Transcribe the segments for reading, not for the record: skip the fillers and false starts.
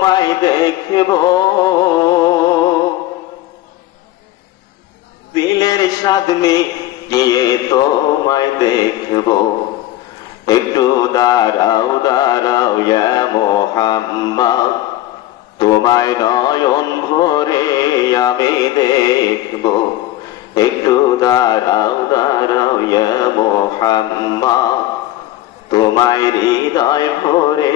তোমায় দেখব, দিলের স্বাদ মিটিয়ে তোমায় দেখব। একটু দাঁড়াও দাঁড়াও ইয়া মুহাম্মদ, তোমায় নয়ন ভরে আমি দেখব। একটু দাঁড়াও দাঁড়াও ইয়া মুহাম্মদ, তোমায় হৃদয় ভরে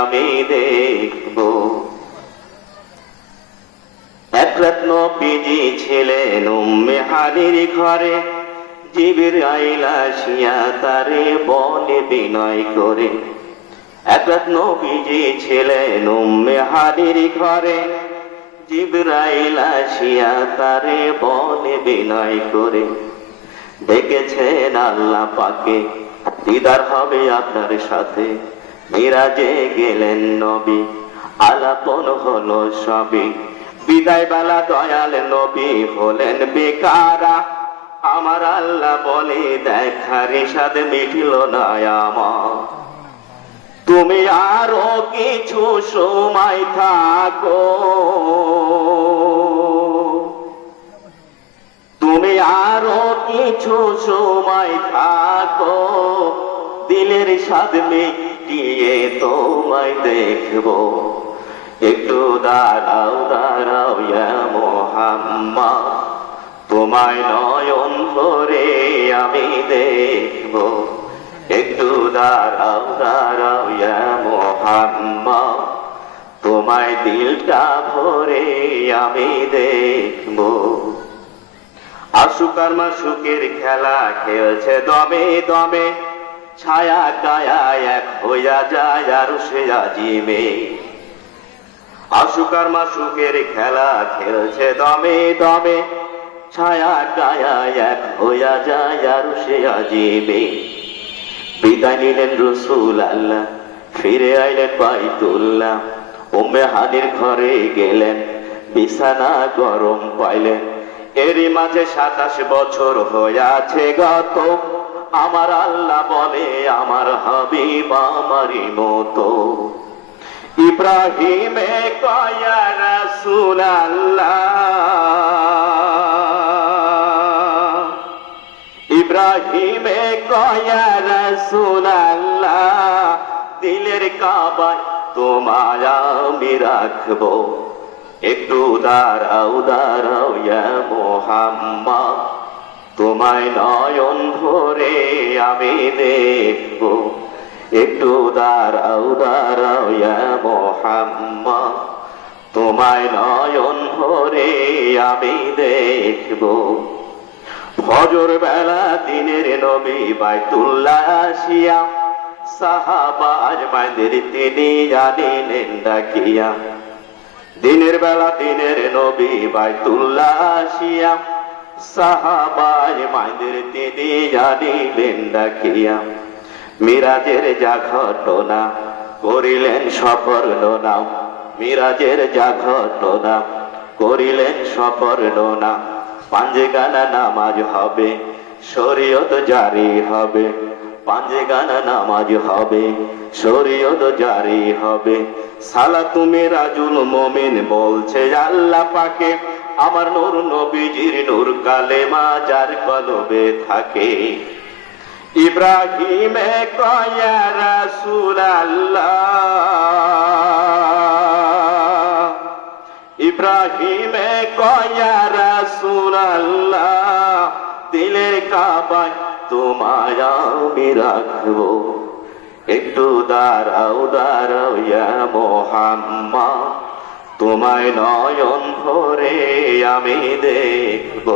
আমি দেখব। এক রাত নবীজি ছিলেন উম্মে হানির ঘরে, জিবরাইল আসিয়া তারে বলে বিনয় করে। এক রাত নবীজি ছিলেন উম্মে হানির ঘরে, জিবরাইল আসিয়া তারে বলে বিনয় করে। ডেকেছেন আল্লাহ পাকে, দিদার হবে আপনার সাথে। মিরাজে গেলেন নবী, আলাপন হলো সবই। বিদায় বেলা দয়াল নবী হলেন বেকারা। আমার আল্লাহ বলে দেখার স্বাদ মিটিল না আমার। তুমি আরো কিছু সময় থাকো, তুমি আরো কিছু সময় থাকো, দিলের স্বাদ মিটিয়ে তোমায় দেখব। একটু দাঁড়াও দাঁড়াও ইয়া মুহাম্মদ, তোমায় নয়ন ভরে আমি দেখব। একটু দাঁড়াও দাঁড়াও ইয়া মুহাম্মদ, তোমায় দিলটা ভরে আমি দেখব। আশুক আর মাশুকের খেলা খেলছে দমে দমে, ছায়া কায়া এক হইয়া যায় আরশে আজিমে। আশুক আর মাশুকের খেলা খেলছে দমে দমে, ছায়া কায়া এক হইয়া যায় আরশে আজিমে। বিদায় নিলেন রাসূল আল্লাহ, ফিরে আইলেন বাইতুল্লাহ। উম্মে হানির ঘরে গেলেন, বিছানা গরম পাইলেন। এরই মাঝে 27 বছর হইয়াছে গত। আমার আল্লাহ বলে আমার হাবিব আমারই মতো। ইব্রাহিমে কয়া রাসূল আল্লাহ, ইব্রাহিমে কয়া রাসূল আল্লাহ, দিলের কাবায় তোমায় আমি রাখবো। একটু দাঁড়াও দাঁড়াও ইয়া মুহাম্মদ, তোমায় নয়ন ভরে আমি দেখব। একটু দাঁড়াও দাঁড়াও ইয়া মুহাম্মদ, তোমায় নয়ন ভরে আমি দেখব। ফজর বেলা দিনের নবী বাইতুল্লাহ আসিয়া, সাহাবা আজমাইদের তিনি জানিলেন ডাকিয়া। দিনের বেলা দিনের নবী বাইতুল্লাহ আসিয়া, সাহাবা আজমাইদের তিনি জানিলেন ডাকিয়া। মিরাজের যা ঘটনা করিলেন স্বপ্ন নাম, মিরাজের যা ঘটনা করিলেন স্বপ্ন নাম। পাঞ্জেগানা নামাজ হবে, শরীয়ত জারি হবে। পাঞ্জেগানা নামাজ হবে, শরীয়ত জারি হবে। সালাতু মিরাজুল মুমিন বলছে আল্লাহ পাকে, আমার নূর নবীজির নূর কালেমা যার কলবে থাকে। ইব্রাহিমে কয়া রাসূল আল্লাহ, ইব্রাহিমে কয়া রাসূল আল্লাহ, দিলের কাবায় তোমায় আমি রাখবো। একটু দাঁড়াও দাঁড়াও ইয়া মুহাম্মদ, তোমায় নয়ন ভরে আমি দেখব।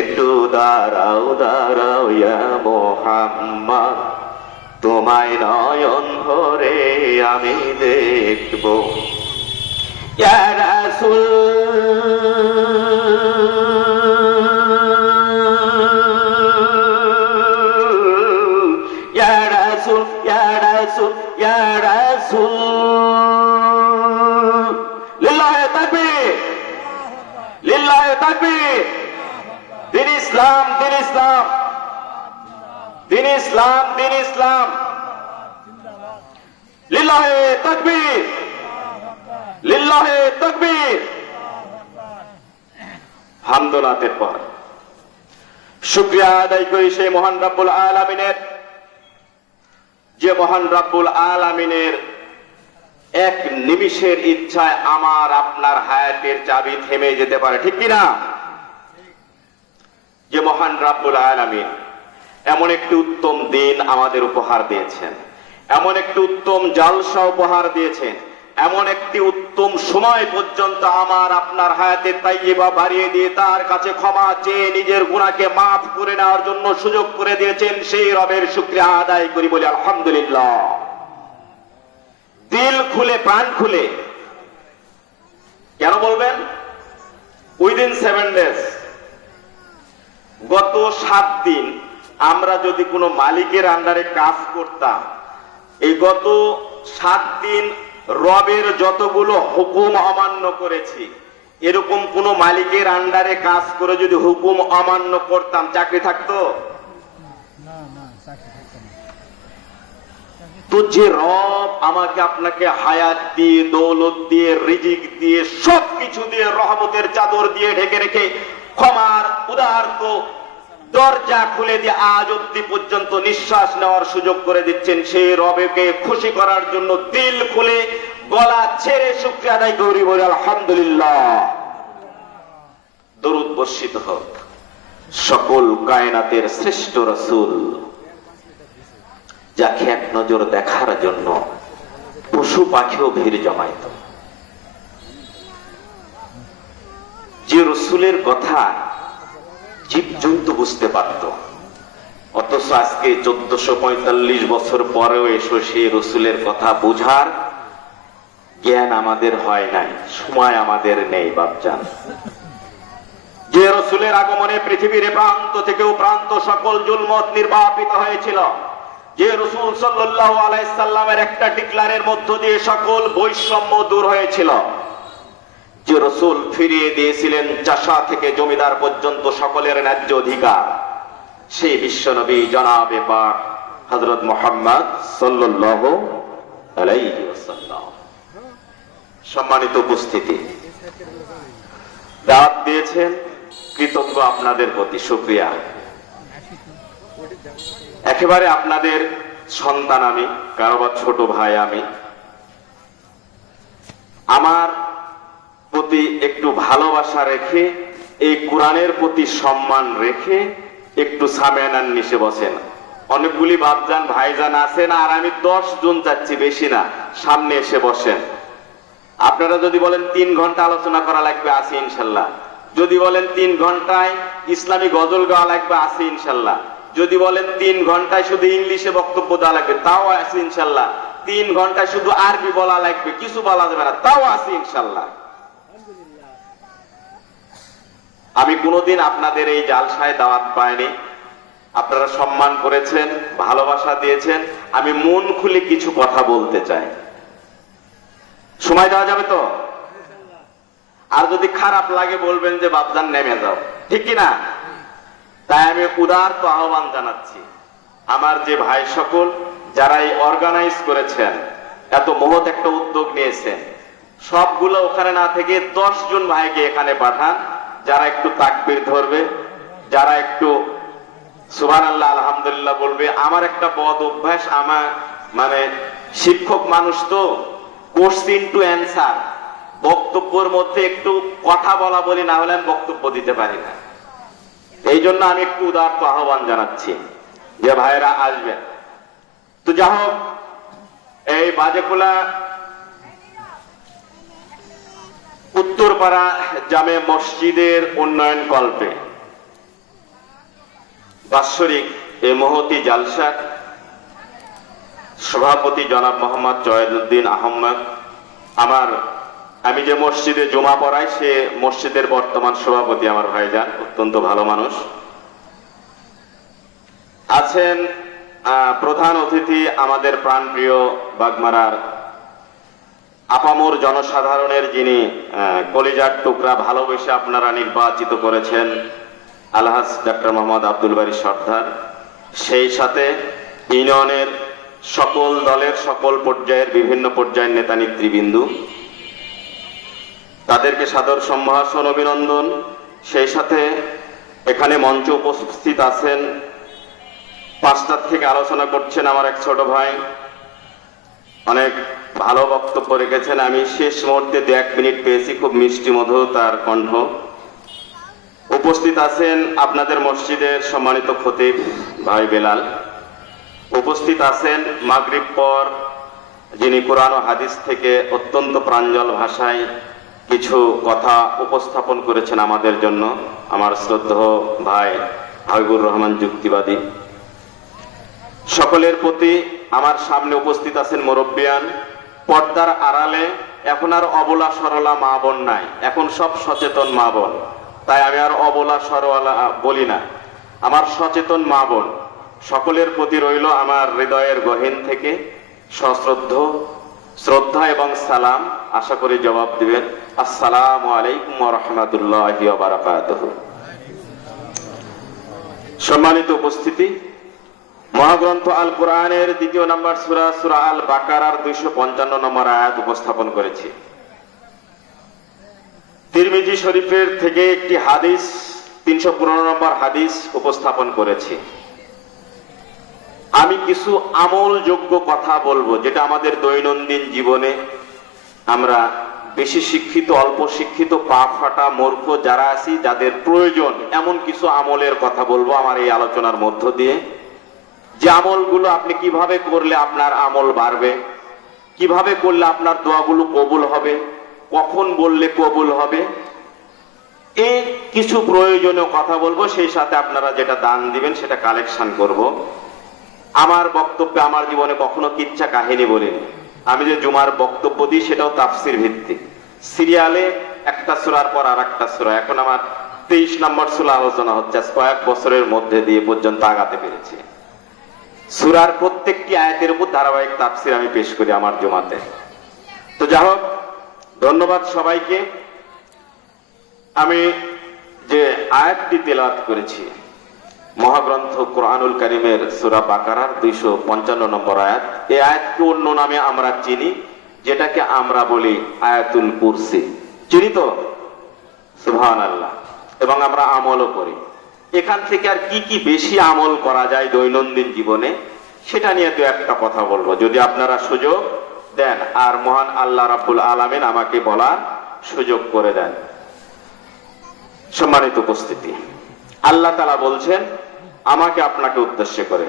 একটু দাঁড়াও দাঁড়াও ইয়া মুহাম্মদ, তোমায় নয়ন ভরে আমি দেখব। ইয়া রাসূল ইয়া রাসূল ইয়া রাসূল ইয়া রাসূল, লিল্লাহি তাকবীর লিল্লাহি তাকবীর। দিন ইসলাম দিন ইসলাম দিন ইসলাম দিন ইসলাম, লিল্লাহি তাকবীর লিল্লাহে তাকবীর। হামদুলিল্লাহের পর শুকরিয়া আদায় করি সেই মহান রব্বুল আলামিনের, যে মহান রব্বুল আলামিনের এক নিমিষের ইচ্ছায় আমার আপনার হায়াতের চাবি থেমে যেতে পারে, ঠিক কিনা? যে মহান রব্বুল আলামিন এমন একটি উত্তম দিন আমাদের উপহার দিয়েছেন, এমন একটি উত্তম জালসা উপহার দিয়েছেন, এমন একটি উত্তম সময় পর্যন্ত আমার আপনার হায়াতে তাইয়্যিবা বাড়িয়ে দিয়ে তার কাছে ক্ষমা চেয়ে নিজের গুনাহকে মাফ করে নেওয়ার জন্য সুযোগ করে দিয়েছেন, সেই রবের শুকরিয়া আদায় করি, বলি আলহামদুলিল্লাহ। দিল খুলে প্রাণ খুলে কেন বলবেন? উইদিন 7 days, গত 7 দিন আমরা যদি কোনো মালিকের আন্ডারে কাজ করতাম, এই গত 7 দিন রবের যতগুলো হুকুম অমান্য করেছি, এরকম কোন মালিকের আন্ডারে কাজ করে যদি হুকুম অমান্য করতাম, চাকরি থাকতো? তো যে রব আমাকে আপনাকে হায়াত দিয়ে, দৌলত দিয়ে, রিজিক দিয়ে, সবকিছু দিয়ে, রহমতের চাদর দিয়ে ঢেকে রেখে ক্ষমার উদারত দরজা খুলে দিয়ে আজ অব্দি পর্যন্ত নিঃশ্বাস নেওয়ার সুযোগ করে দিচ্ছেন, সেই রবকে খুশি করার জন্য দিল খুলে গলা ছেড়ে শুকরিয়া আদায় করি, বলি আলহামদুলিল্লাহ। দরুদ বর্ষিত হোক সকল কায়নাতের শ্রেষ্ঠ রাসূল, যাকে এক নজর দেখার জন্য পশু পাখিও ভিড় জমাইত, যে রসুলের কথা জীবজন্তু বুঝতে পারত, অথচ আজকে 1445 বছর পরেও এসো সেই রসুলের কথা বোঝার জ্ঞান আমাদের হয় নাই, সময় আমাদের নেই বাপজান। যে রসুলের আগমনে পৃথিবীর প্রান্ত থেকেও প্রান্ত সকল জুলমত নির্বাপিত হয়েছিল, যে রসুল সাল্লাল্লাহু আলাইহি সাল্লামের একটা ডিক্লারের মধ্য দিয়ে সকল বৈষম্য দূর হয়েছিল, যে রসুল ফিরিয়ে দিয়েছিলেন চাষা থেকে জমিদার পর্যন্ত সকলের ন্যায্য অধিকার, সেই বিশ্বনবী জনাবে পাক হযরত মুহাম্মদ সাল্লাল্লাহু আলাইহি ওয়াসাল্লাম। সম্মানিত উপস্থিতি, দাওয়াত দিয়েছেন, কৃতজ্ঞ আপনাদের প্রতি, শুকরিয়া। একেবারে আপনাদের সন্তান আমি, কারোবার ছোট ভাই আমি, আমার প্রতি একটু ভালোবাসা রেখে, এই কোরআনের প্রতি সম্মান রেখে একটু সামেয়ানার নিচে বসেন। অনেকগুলি বাপজান ভাইজান আছেন, আর আমি 10 জন যাচ্ছি, বেশি না, সামনে এসে বসেন। আপনারা যদি বলেন 3 ঘন্টা আলোচনা করা লাগবে, আসি ইনশাল্লাহ। যদি বলেন 3 ঘন্টায় ইসলামী গজল গাওয়া লাগবে, আসি ইনশাল্লাহ। যদি বলেন 3 ঘন্টায় শুধু ইংলিশে বক্তব্য দেওয়া লাগবে, তাও আসি ইনশাল্লাহ। 3 ঘন্টায় শুধু আরবি বলা লাগবে, কিছু বলা যাবে না, তাও আসি ইনশাল্লাহ। আমি কোনোদিন আপনাদের এই জালসায় দাওয়াত পাইনি, আপনারা সম্মান করেছেন, ভালোবাসা দিয়েছেন। আমি মন খুলে কিছু কথা বলতে চাই, সময় দেওয়া যাবে তো? আর যদি খারাপ লাগে বলবেন যে বাপজান নেমে যাও, ঠিক কিনা? তাই আমি উদারত আহ্বান জানাচ্ছি, আমার যে ভাই সকল যারা এই অর্গানাইজ করেছেন, এত মহৎ একটা উদ্যোগ নিয়েছেন, সবগুলো ওখানে না থেকে 10 জন ভাইকে এখানে পাঠান, যারা একটু তাকবীর ধরবে, যারা একটু সুবহানাল্লাহ আলহামদুলিল্লাহ বলবে। আমার একটা বদ অভ্যাস, আমার মানে শিক্ষক মানুষ তো, কোশ্চিন টু অ্যান্সার, বক্তব্যের মধ্যে একটু কথা বলা বলি, না হলে আমি বক্তব্য দিতে পারি না। এই জন্য আমি একটু উদারত আহ্বান জানাচ্ছি যে ভাইরা আসবেন। তো যা হোক, এই বাজেখোলা উত্তরপাড়া জামে মসজিদের উন্নয়ন কল্পে বাৎসরিক এই মহতি জালসার সভাপতি জনাব মোহাম্মদ জয়েদউদ্দিন আহমদ, আমি যে মসজিদে জুমা পড়াই সে মসজিদের বর্তমান সভাপতি আমার ভাইজান, অত্যন্ত ভালো মানুষ আছেন। প্রধান অতিথি আমাদের প্রাণপ্রিয় বাগমারার আপামর জনসাধারণের যিনি কলিজার টুকরা ভালোবেসে আপনারা নির্বাচিত করেছেন, আলহাজ ডক্টর মোহাম্মদ আব্দুল বারী সর্দার, সেই সাথে ইউনিয়নের সকল দলের সকল পর্যায়ের বিভিন্ন পর্যায়ের নেতা নেতৃবৃন্দ, তাদেরকে সাদর সম্ভাষণ, অভিনন্দন। সেই সাথে এখানে মঞ্চে উপস্থিত আছেন, 5টার থেকে আলোচনা করছেন আমার এক ছোট ভাই, অনেক ভালো বক্তব্য রেখেছেন। আমি শেষ মুহূর্তে 1 মিনিট পেয়েছি, খুব মিষ্টি মধুর তার কণ্ঠ। উপস্থিত আছেন আপনাদের মসজিদের সম্মানিত খতিব ভাই বেলাল। উপস্থিত আছেন মাগরিব পর যিনি কোরআন ও হাদিস থেকে অত্যন্ত প্রাঞ্জল ভাষায় কিছু কথা উপস্থাপন করেছেন আমাদের জন্য, আমার শ্রদ্ধেয় ভাই হাবিবুর রহমান যুক্তিবাদী। সকলের প্রতি আমার সামনে উপস্থিত আছেন মুরব্বিয়ান। পর্দার আড়ালে এখন আর অবলা সরলা মা বোন নাই, এখন সব সচেতন মা বোন। তাই আমি আর অবলা সরলা বলি না, আমার সচেতন মা বোন সকলের প্রতি রইল আমার হৃদয়ের গহীন থেকে শ্রদ্ধা এবং সালাম। আশা করি জবাব দিবেন। আসসালামু আলাইকুম ওয়া রাহমাতুল্লাহি ওয়া বারাকাতুহু। সম্মানিত উপস্থিতি, মহাগ্রন্থ আল কোরআনের 2 নম্বর সূরা, সূরা আল বাকারার 255 নম্বর আয়াত উপস্থাপন করেছি। তিরমিজি শরীফের থেকে একটি হাদিস, 315 নম্বর হাদিস উপস্থাপন করেছি। আমি কিছু আমলযোগ্য কথা বলবো, যেটা আমাদের দৈনন্দিন জীবনে আমরা বেশি শিক্ষিত, অল্প শিক্ষিত, পা ফাটা, মূর্খ যারা আছি, যাদের প্রয়োজন এমন কিছু আমলের কথা বলবো আমার এই আলোচনার মধ্য দিয়ে। যে আমলগুলো আপনি কিভাবে করলে আপনার আমল বাড়বে, কিভাবে করলে আপনার দোয়াগুলো কবুল হবে, কখন বললে কবুল হবে, এই কিছু প্রয়োজনীয় কথা বলবো। সেই সাথে আপনারা যেটা দান দিবেন সেটা কালেকশন করব। আমার বক্তব্যে আমার জীবনে কখনো কিচ্ছা কাহিনী বলিনি। আমি যে জুমার বক্তব্য দিই সেটাও তাফসির ভিত্তিক, সিরিয়ালে একটা সূরার পর আর একটা সূরা। এখন আমার 23 নম্বর সূরা আলোচনা হচ্ছে। কয়েক বছরের মধ্যে দিয়ে পর্যন্ত আগাতে পেরেছি। সূরার প্রত্যেকটি আয়াতের উপর ধারাবাহিক তাফসির আমি পেশ করি আমার জুমাতে। তো যাই হোক, ধন্যবাদ সবাইকে। আমি যে আয়াতটি তেলাওয়াত করেছি, মহাগ্রন্থ কোরআনুল কারীমের সূরা বাকারার 255 নম্বর আয়াত। এই আয়াতকে অন্য নামে আমরা চিনি, যেটাকে আমরা বলি আয়াতুল কুরসি। চিনি তো? সুবহানাল্লাহ। এবং আমরা আমলও করি। এখান থেকে আর কি কি বেশি আমল করা যায় দৈনন্দিন জীবনে, সেটা নিয়ে তো একটা কথা বলবো, যদি আপনারা সুযোগ দেন আর মহান আল্লাহ রাব্বুল আলামিন আমাকে বলার সুযোগ করে দেন। সম্মানিত উপস্থিতি, আল্লাহ তাআলা বলছেন আমাকে আপনাকে উদ্দেশ্য করে,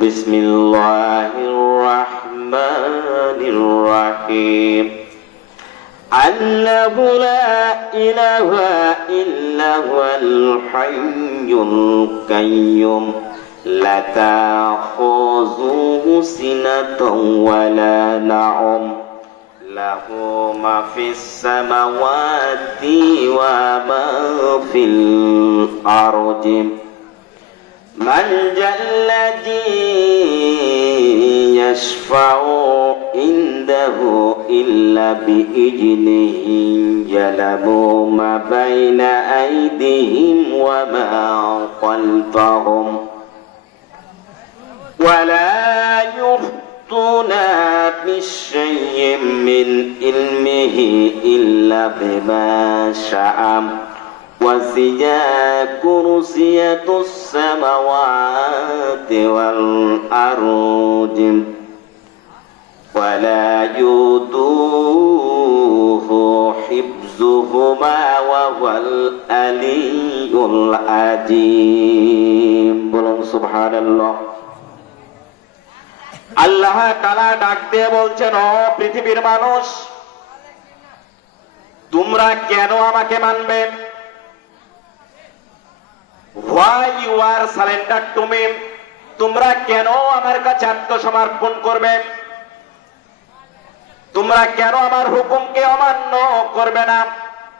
বিসমিল্লাহির রাহমানির রাহিম। আল্লাহু লা ইলাহা ইল্লা হুয়াল হাইয়ুল কাইয়্যুম লা তাখুযুহু সিনাতুন ওয়া লা নাওম লাহু মা ফিস সামাওয়াতি ওয়া মা ফিল আরদি মান জাল্লাযী ইয়াশফাউ ইনদাহু ইল্লা বিইজনিহি ইয়ালামু মা বাইনা আইদিহিম ওয়া মা খালফাহুম ওয়া লা ইউহতুনা বিশাইইন মিন ইলমিহি ইল্লা বিমা শাআ وسع كرسيه السماوات والأرض ولا يؤوده حفظهما وهو العلي العظيم। বলুন সুবহানাল্লাহ। আল্লাহ তাআলা ডাক দিয়ে বলছেন, ও পৃথিবীর মানুষ, তোমরা কেন আমাকে মানবে? Why you are surrendered to me? তোমরা কেন আমার কাছে আত্মসমর্পণ করবে? তোমরা কেন আমার হুকুমকে অমান্য করবে না?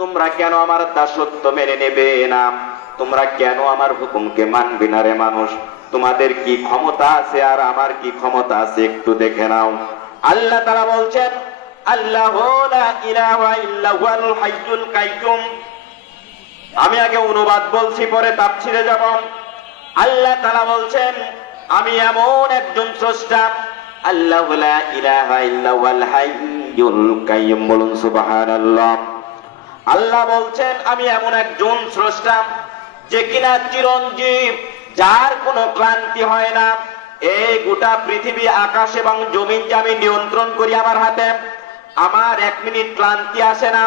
তোমরা কেন আমার দাসত্ব মেনে নেবে না? তোমরা কেন আমার হুকুমকে মানবে না রে মানুষ? তোমাদের কি ক্ষমতা আছে আর আমার কি ক্ষমতা আছে একটু দেখে নাও। আল্লাহ তাআলা বলছেন, আল্লাহু লা ইলাহা ইল্লা হুয়াল হাইয়ুল কাইয়্যুম। আমি আগে অনুবাদ বলছি, পরে তাফসিরে যাব। আল্লাহ তাআলা বলছেন, আমি এমন একজন স্রষ্টা, আল্লাহু লা ইলাহা ইল্লা হুয়াল হাইয়ুল কাইয়্যুম। বলুন সুবহানাল্লাহ। আল্লাহ বলছেন আমি এমন একজন স্রষ্টা যে কিনা চিরঞ্জীব, যার কোনো ক্লান্তি হয় না। এই গোটা পৃথিবী, আকাশ এবং জমিন যে আমি নিয়ন্ত্রণ করি আমার হাতে, আমার 1 মিনিট ক্লান্তি আসে না,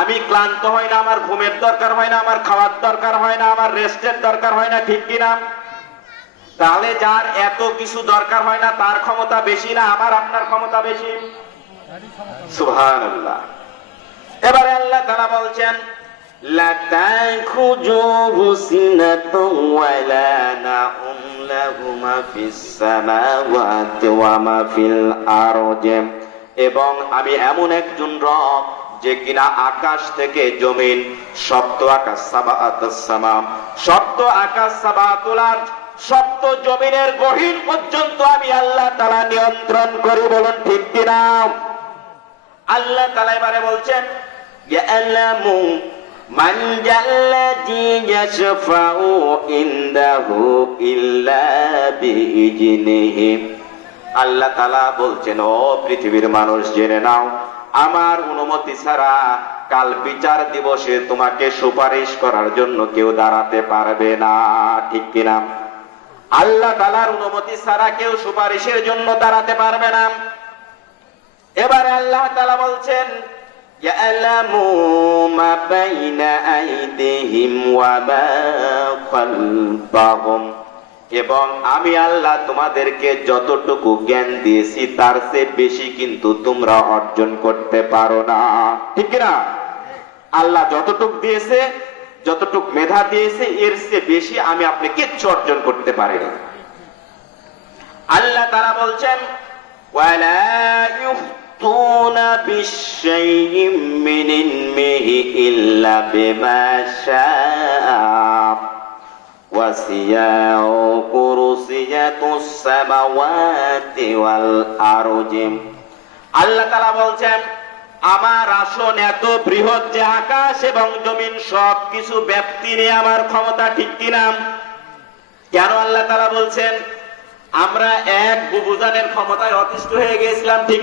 আমি ক্লান্ত হয় না, আমার ঘুমের দরকার হয় না, আমার খাওয়ার দরকার হয় না, আমার রেস্টের দরকার হয় না, ঠিক কিনা? তাহলে যার এত কিছু দরকার হয় না তার ক্ষমতা বেশি না আমার আপনার ক্ষমতা বেশি? সুবহানাল্লাহ। এবারে আল্লাহ তাআলা বলছেন লা তাখুজুহু সিনাতুন ওয়া লা নাউম লাহু মা ফিস সামাওয়াতি ওয়া মা ফিল আরদি, এবং আমি এমন একজন রব যে কিনা আকাশ থেকে জমিন, সপ্ত আকাশ সাবাতুস সামাম, সপ্ত আকাশ সাবাতুল আরদ, সপ্ত জমিনের গহীন পর্যন্ত আমি আল্লাহ তাআলা নিয়ন্ত্রণ করি। বলুন ঠিক কিনা? আল্লাহ তাআলা এবারে বলছেন ইয়ালামু মান জাল্লাযী ইয়াশফাউ ইনদাহু ইল্লা বিইজনিহি। আল্লাহ তাআলা বলছেন, ও পৃথিবীর মানুষ জেনে নাও, আমার অনুমতি ছাড়া কাল বিচার দিবসে তোমাকে সুপারিশ করার জন্য কেউ দাঁড়াতে পারবে না, ঠিক কিনা? আল্লাহ তাআলার অনুমতি ছাড়া কেউ সুপারিশের জন্য দাঁড়াতে পারবে না। এবারে আল্লাহ তাআলা বলছেন ইয়ালামু মা বাইনা আইদিহিম ওয়া মা খালফাহুম, এবং আমি আল্লাহ তোমাদেরকে যতটুকু জ্ঞান দিয়েছি তার চেয়ে বেশি কিন্তু তোমরা অর্জন করতে পারো না, ঠিক না? আল্লাহ যতটুকু দিয়েছে, যতটুকু মেধা দিয়েছে, এর চেয়ে বেশি আমি আপনি কিচ্ছু অর্জন করতে পারি না। আল্লাহ তাআলা বলছেন ওয়ালা ইউহতুনা বিশাইইম মিন ইলমিহি ইল্লা বিমা শাআ ওয়াসিয়াউ কুরসিয়াতুস সামাওয়াতি ওয়াল আরদি। আল্লাহ তাআলা বলছেন আমার আসন এত বৃহৎ যে আকাশ এবং জমিন সবকিছু ব্যাপ্তি নিয়ে আমার ক্ষমতা, ঠিক কিনা? কেন আল্লাহ তাআলা বলছেন? আমরা এক বুবুজানের ক্ষমতায় অতিষ্ঠ হয়ে গেছিলাম, ঠিক